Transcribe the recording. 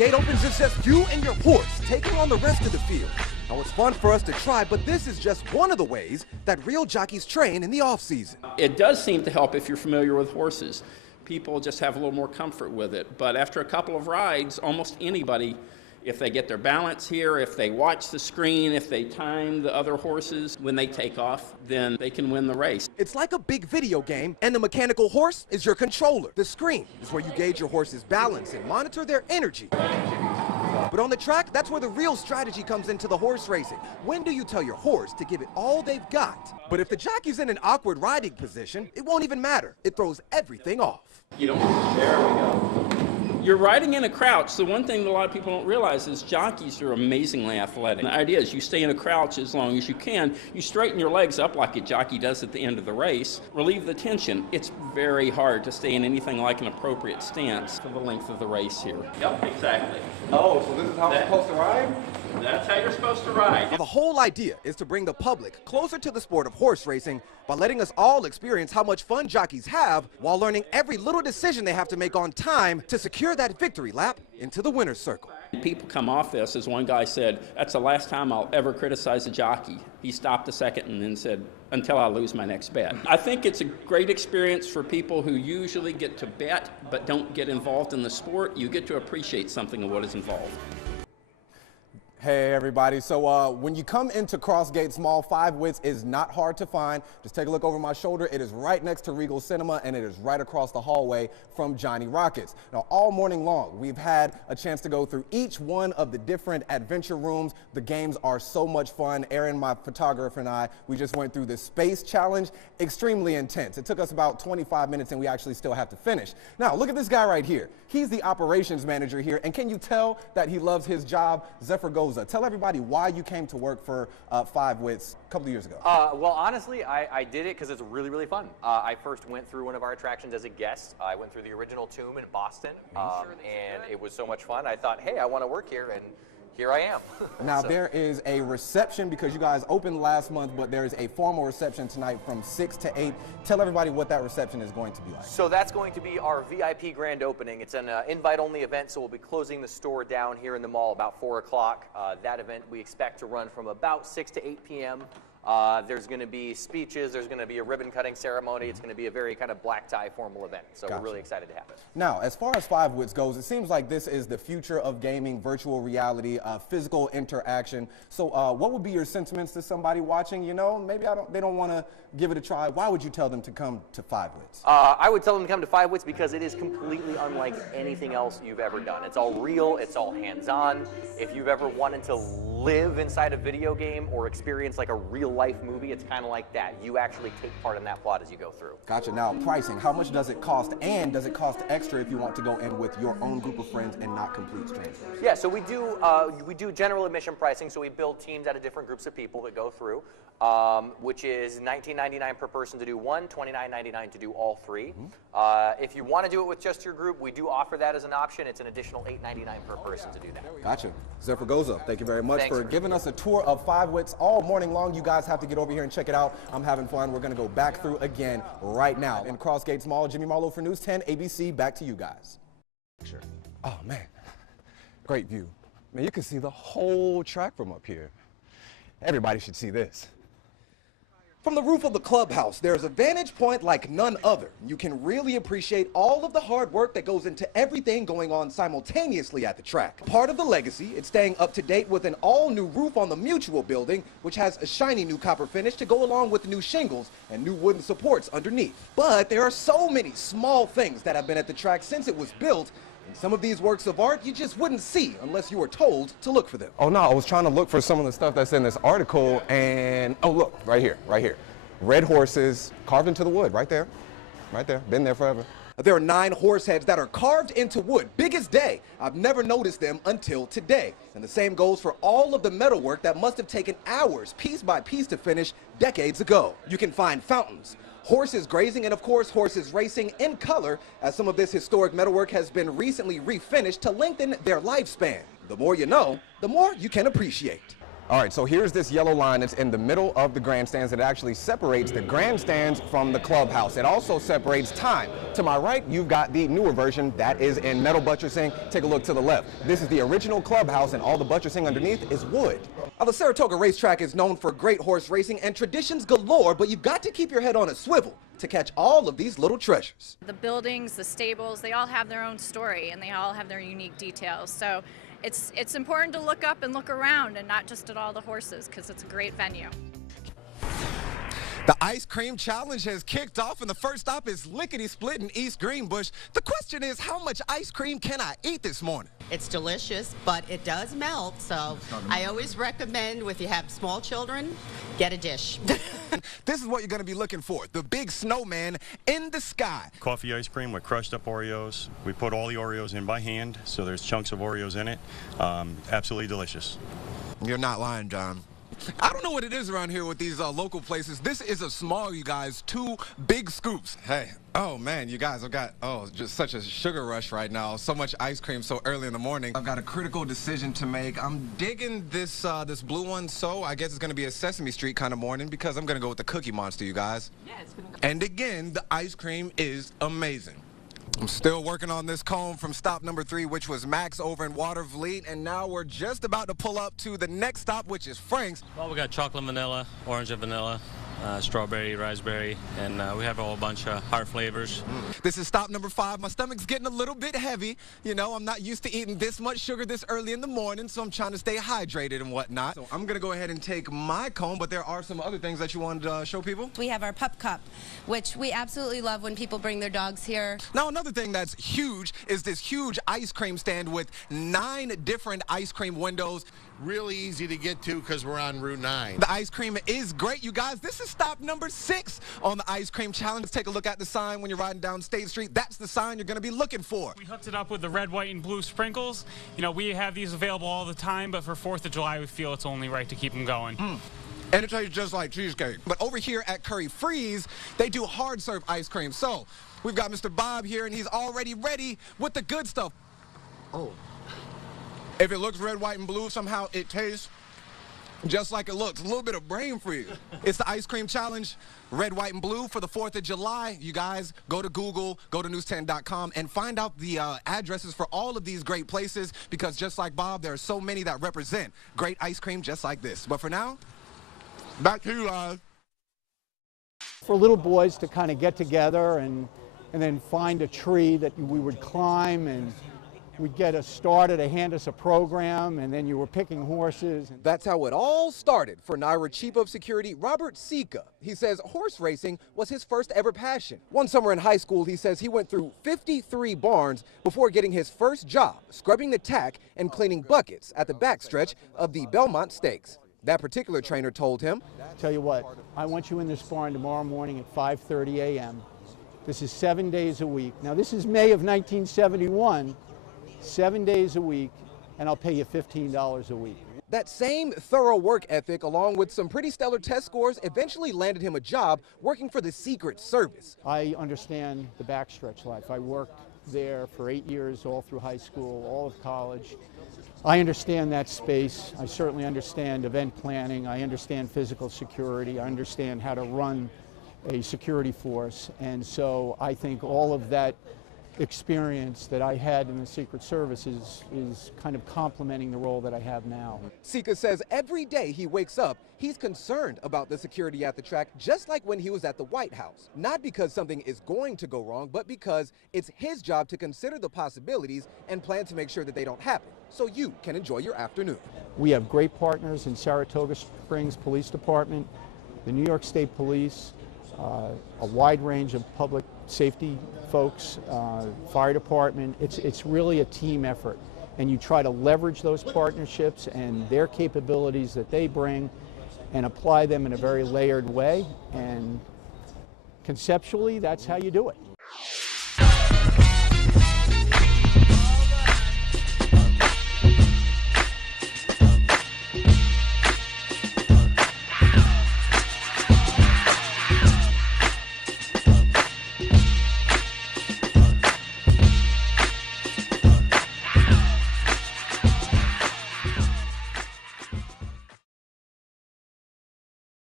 gate opens, it's just you and your horse taking on the rest of the field. Now, it's fun for us to try, but this is just one of the ways that real jockeys train in the off-season. It does seem to help if you're familiar with horses. People just have a little more comfort with it. But after a couple of rides, almost anybody, if they get their balance here, if they watch the screen, if they time the other horses when they take off, then they can win the race. It's like a big video game, and the mechanical horse is your controller. The screen is where you gauge your horse's balance and monitor their energy. But on the track, that's where the real strategy comes into the horse racing. When do you tell your horse to give it all they've got? But if the jockey's in an awkward riding position, it won't even matter. It throws everything off. You don't, there we go. You're riding in a crouch. The one thing that a lot of people don't realize is jockeys are amazingly athletic. The idea is you stay in a crouch as long as you can. You straighten your legs up like a jockey does at the end of the race. Relieve the tension. It's very hard to stay in anything like an appropriate stance for the length of the race here. Yep, exactly. Oh, so this is how we're supposed to ride? That's how you're supposed to ride. The whole idea is to bring the public closer to the sport of horse racing by letting us all experience how much fun jockeys have while learning every little decision they have to make on time to secure that victory lap into the winner's circle. People come off this, as one guy said, that's the last time I'll ever criticize a jockey. He stopped a second and then said, until I lose my next bet. I think it's a great experience for people who usually get to bet but don't get involved in the sport. You get to appreciate something of what is involved. Hey everybody, so when you come into Crossgates Mall, Five Wits is not hard to find. Just take a look over my shoulder. It is right next to Regal Cinema and it is right across the hallway from Johnny Rockets. Now all morning long we've had a chance to go through each one of the different adventure rooms. The games are so much fun. Aaron, my photographer, and I, we just went through the space challenge. Extremely intense. It took us about 25 minutes and we actually still have to finish. Now look at this guy right here. He's the operations manager here, and can you tell that he loves his job? Zephyr Goza, tell everybody why you came to work for Five Wits a couple of years ago. Well, honestly, I did it because it's really, really fun. I first went through one of our attractions as a guest. I went through the original Tomb in Boston, and it was so much fun. I thought, hey, I want to work here, and here I am. Now, there is a reception because you guys opened last month, but there is a formal reception tonight from 6 to 8. Tell everybody what that reception is going to be like. So that's going to be our VIP grand opening. It's an invite-only event, so we'll be closing the store down here in the mall about 4 o'clock. That event we expect to run from about 6 to 8 p.m. There's going to be speeches, there's going to be a ribbon cutting ceremony. It's going to be a very kind of black tie formal event, so We're really excited to have it. Now, as far as Five Wits goes, it seems like this is the future of gaming, virtual reality, physical interaction. So what would be your sentiments to somebody watching? You know, maybe they don't want to give it a try. Why would you tell them to come to Five Wits? I would tell them to come to Five Wits because it is completely unlike anything else you've ever done. It's all real, it's all hands-on. If you've ever wanted to live inside a video game or experience like a real-life movie, it's kind of like that. You actually take part in that plot as you go through. Gotcha. Now, pricing, how much does it cost, and does it cost extra if you want to go in with your own group of friends and not complete strangers? Yeah, so we do general admission pricing, so we build teams out of different groups of people that go through, which is $19.99 per person to do one, $29.99 to do all three. If you want to do it with just your group, we do offer that as an option. It's an additional $8.99 per person to do that. Gotcha. Zephyr Goza, thank you very much for giving us a tour of Five Wits all morning long. You guys have to get over here and check it out. I'm having fun. We're going to go back through again right now. In Crossgates Mall, Jimmy Marlow for News 10 ABC. Back to you guys. Sure. Oh, man. Great view. Man, you can see the whole track from up here. Everybody should see this. From the roof of the clubhouse, there's a vantage point like none other. You can really appreciate all of the hard work that goes into everything going on simultaneously at the track. Part of the legacy, it's staying up to date with an all-new roof on the Mutual building, which has a shiny new copper finish to go along with new shingles and new wooden supports underneath. But there are so many small things that have been at the track since it was built, and some of these works of art you just wouldn't see unless you were told to look for them. Oh no, I was trying to look for some of the stuff that's in this article, and oh look, right here. Red horses carved into the wood, right there, been there forever. There are 9 horse heads that are carved into wood. Biggest day. I've never noticed them until today. And the same goes for all of the metalwork that must have taken hours, piece by piece, to finish decades ago. You can find fountains, horses grazing, and of course horses racing in color, as some of this historic metalwork has been recently refinished to lengthen their lifespan. The more you know, the more you can appreciate. All right, so here's this yellow line that's in the middle of the grandstands that actually separates the grandstands from the clubhouse. It also separates time. To my right, you've got the newer version that is in metal buttressing. Take a look to the left. This is the original clubhouse, and all the buttressing underneath is wood. Now, the Saratoga racetrack is known for great horse racing and traditions galore, but you've got to keep your head on a swivel to catch all of these little treasures. The buildings, the stables, they all have their own story and they all have their unique details. So it's important to look up and look around and not just at all the horses, because it's a great venue. The ice cream challenge has kicked off, and the first stop is Lickety Split in East Greenbush. The question is, how much ice cream can I eat this morning? It's delicious, but it does melt, so I always recommend, if you have small children, get a dish. This is what you're going to be looking for, the big snowman in the sky. Coffee ice cream with crushed up Oreos. We put all the Oreos in by hand, so there's chunks of Oreos in it. Absolutely delicious. You're not lying, John. I don't know what it is around here with these local places. This is a small, you guys, 2 big scoops. Hey, oh man, you guys, I've got, just such a sugar rush right now. So much ice cream so early in the morning. I've got a critical decision to make. I'm digging this this blue one, so I guess it's gonna be a Sesame Street kind of morning because I'm gonna go with the Cookie Monster, you guys. Yeah, it's gonna go. And again, the ice cream is amazing. I'm still working on this cone from stop number 3, which was Max over in Watervliet, and now we're just about to pull up to the next stop, which is Frank's. Well, we got chocolate vanilla, orange and vanilla, strawberry, raspberry, and we have a whole bunch of heart flavors. This is stop number 5. My stomach's getting a little bit heavy. You know, I'm not used to eating this much sugar this early in the morning, so I'm trying to stay hydrated and whatnot. So I'm gonna go ahead and take my cone, but there are some other things that you wanted to show people. We have our pup cup, which we absolutely love when people bring their dogs here. Now, another thing that's huge is this huge ice cream stand with 9 different ice cream windows. Really easy to get to because we're on Route 9. The ice cream is great, you guys. This is stop number 6 on the ice cream challenge. Let's take a look at the sign when you're riding down State Street. That's the sign you're going to be looking for. We hooked it up with the red, white, and blue sprinkles. You know, we have these available all the time, but for 4th of July, we feel it's only right to keep them going. And it tastes just like cheesecake. But over here at Curry Freeze, they do hard serve ice cream. So we've got Mr. Bob here, and he's already ready with the good stuff. Oh. If it looks red, white, and blue, somehow it tastes just like it looks. A little bit of brain freeze. It's the ice cream challenge, red, white, and blue for the 4th of July. You guys, go to Google, go to news10.com, and find out the addresses for all of these great places, because just like Bob, there are so many that represent great ice cream just like this. But for now, back to you guys. For little boys to kind of get together and then find a tree that we would climb, and we'd get us started, they hand us a program, and then you were picking horses. That's how it all started for NYRA Chief of Security Robert Sika. He says horse racing was his first ever passion. One summer in high school, he says he went through 53 barns before getting his first job, scrubbing the tack and cleaning buckets at the backstretch of the Belmont Stakes. That particular trainer told him, "Tell you what, I want you in this barn tomorrow morning at 5:30 a.m. This is 7 days a week." Now, this is May of 1971. 7 days a week, and I'll pay you $15 a week. That same thorough work ethic, along with some pretty stellar test scores, eventually landed him a job working for the Secret Service. I understand the backstretch life. I worked there for 8 years, all through high school, all of college. I understand that space. I certainly understand event planning. I understand physical security. I understand how to run a security force. And so I think all of that experience that I had in the Secret Service is kind of complementing the role that I have now. Sika says every day he wakes up, he's concerned about the security at the track, just like when he was at the White House. Not because something is going to go wrong, but because it's his job to consider the possibilities and plan to make sure that they don't happen, so you can enjoy your afternoon. We have great partners in Saratoga Springs Police Department, the New York State Police, a wide range of public safety folks, fire department. It's really a team effort, and you try to leverage those partnerships and their capabilities that they bring and apply them in a very layered way, and conceptually that's how you do it.